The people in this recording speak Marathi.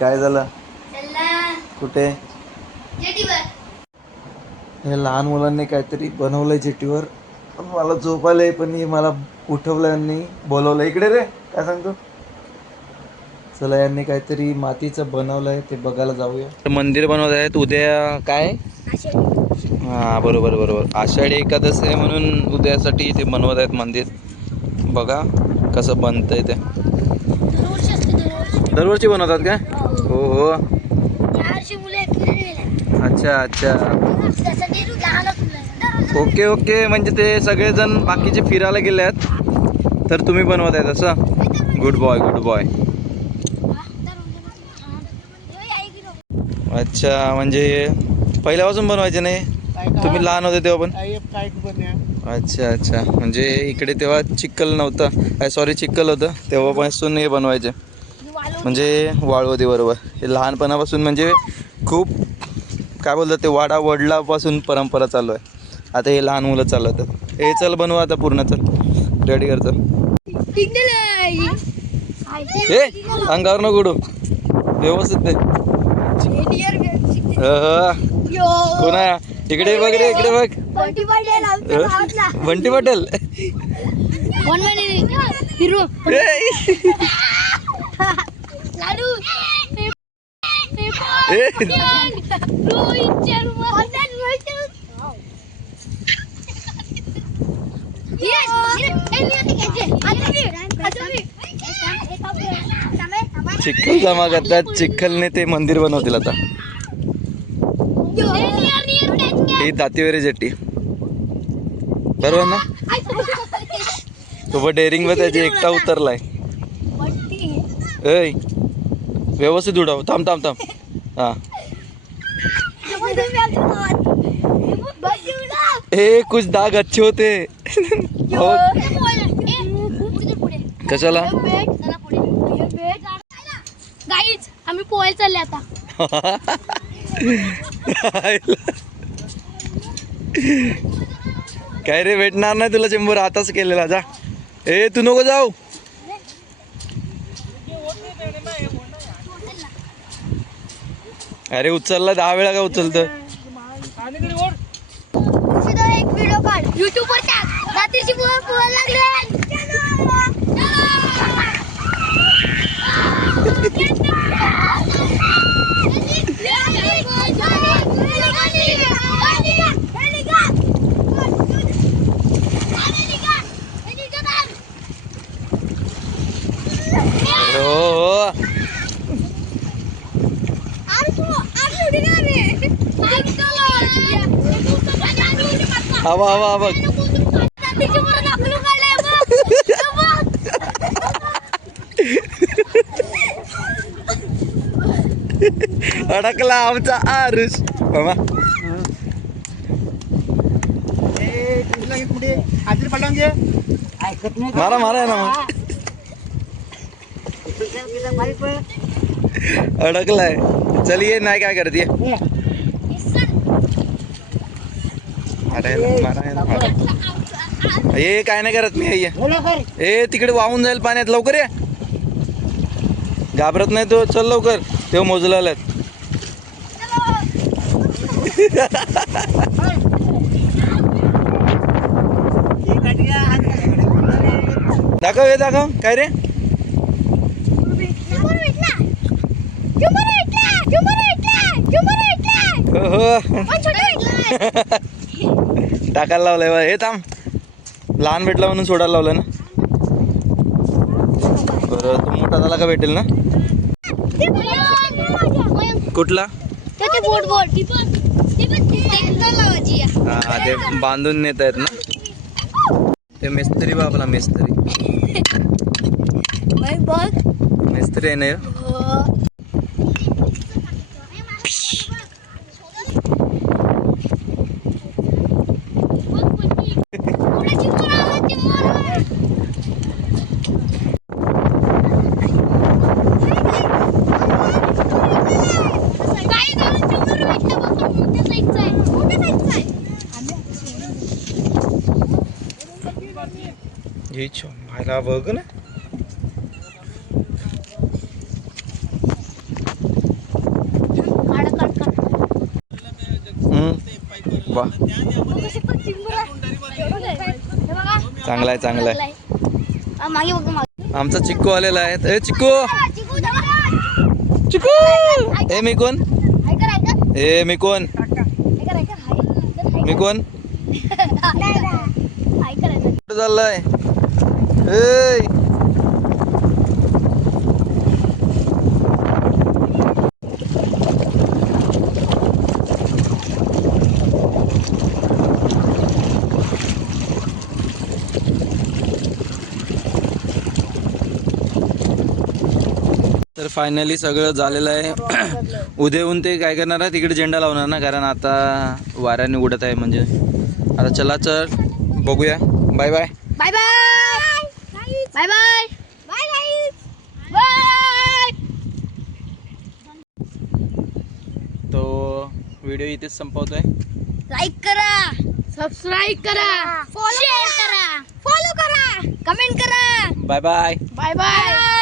काय झालं? कुठे? हे लहान मुलांनी काहीतरी बनवलंय जेटीवर. पण मला झोप आलंय पण हे मला उठवलं यांनी बोलवलं इकडे रे काय सांगतो? चला यांनी काहीतरी मातीचं बनवलंय ते बघायला जाऊया. मंदिर बनवत आहेत उद्या काय? हा बरोबर बरोबर. आषाढी एकादश आहे म्हणून उद्यासाठी ते बनवत आहेत मंदिर. बघा कसं बनतंय ते. दरवर्षी बनवतात का? हो हो. अच्छा अच्छा. Okay okay. म्हणजे ते सगळेजण बाकीचे फिरायला गेले आहेत. तर तुम्ही बनवत आहे तसं गुड बॉय गुड बॉय अच्छा म्हणजे पहिल्यापासून बनवायचे नाही? तुम्ही लहान होते तेव्हा पण? अच्छा अच्छा. म्हणजे इकडे तेव्हा चिक्कल नव्हतं. सॉरी चिक्कल होतं. तेव्हापासून हे बनवायचे. म्हणजे वाळू होती बरोबर. हे लहानपणापासून म्हणजे खूप काय बोलतात ते वाडा वडिलापासून परंपरा चालू आहे. आता हे लहान मुलं चालवतात. हे चल बनवा आता पूर्ण चल. रेडी करतो हे अंगावर नको उडू. व्यवस्थित दे. ह, ह. कोण इकडे बघ रे इकडे बघ. बंटी पटेल. लाडू ए. रोहित शर्मा चिखल जमा करतात चिखलने ते मंदिर बनवतील आता ही दातीवरी जेट्टी बरोबर ना सोबत डेअरिंगमध्ये त्याची एकटा उतरलाय ऐ व्यवस्थित उडाव. थांब थांब थांब. हा. ए कुछ दाग अच्छे होते. हो. कशाला? गाईच आम्ही पोहायला चालले आता. काय रे भेटणार नाही तुला चेंबूर. आताच केलेला. जा. ए तू नको जाऊ. अरे उचलला दहा वेळा का उचलत? एक व्हिडिओ काढ. युट्यूब वर टाक. रात्रीची पोहायला हवा हवा हवा अडकला आमचा आरुष मामा मारा मारा आहे ना मग अडकलाय चल ये नाही काय करते अरे मारा आहे ना, मारा. ये काय नाही करत मी ये. ए तिकडे वाहून जाईल पाण्यात लवकर ये. घाबरत नाही तो चल लवकर. तेव्हा मोजला दाखव हे दाखव. काय रे? हो हो टाकायला लावलंय बा. हे थांब. लहान भेटला म्हणून सोडायला लावलं ना. बरं तो मोठा झाला का भेटेल ना? कुठला? हा ते बांधून नेत आहेत ना. ते मिस्त्री बाबला मिस्त्री. मिस्त्री आहे ना beach. May labagan eh. चांगला आहे चांगला आहे. आमचा चिक्कू आलेला आहे. ए चिक्कू! चिक्कू! ए मी कोण? ए मी कोण? मी कोण? चाललंय? तर फायनली सगळं झालेलं आहे. उद्या येऊन ते काय करणार आहे? तिकडे झेंडा लावणार ना कारण आता वाऱ्याने उडत आहे म्हणजे. आता चला चल बघूया. Bye bye bye bye bye bye bye bye तो व्हिडिओ इथेच संपवतोय. लाईक करा. सबस्क्राईब करा. शेअर करा. फॉलो करा. कमेंट करा. Bye bye bye bye